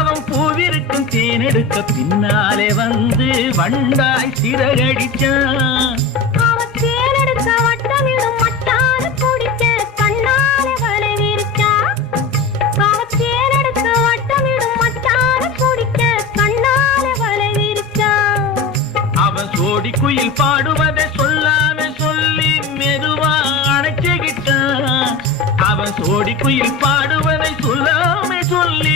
அவன் பூவிருக்கும் தேனெடுக்க பின்னாலே வந்து வண்டாய் சிறகடிச்சான். அவன் தேனெடுக்க வட்டமிடும் மட்டார குடிக்க கண்ணாலே வலை விரிச்சா. அவன் தேனெடுக்க வட்டமிடும் மட்டார குடிக்க கண்ணாலே வலை விரிச்சா. அவன் சோடி குயில் பாடுவதை சொல்லாம சொல்லி மெதுவா அணைச்சுக்கிட்டான். அவன் சோடி குயில் பாடுவதை சொல்லாம சொல்லி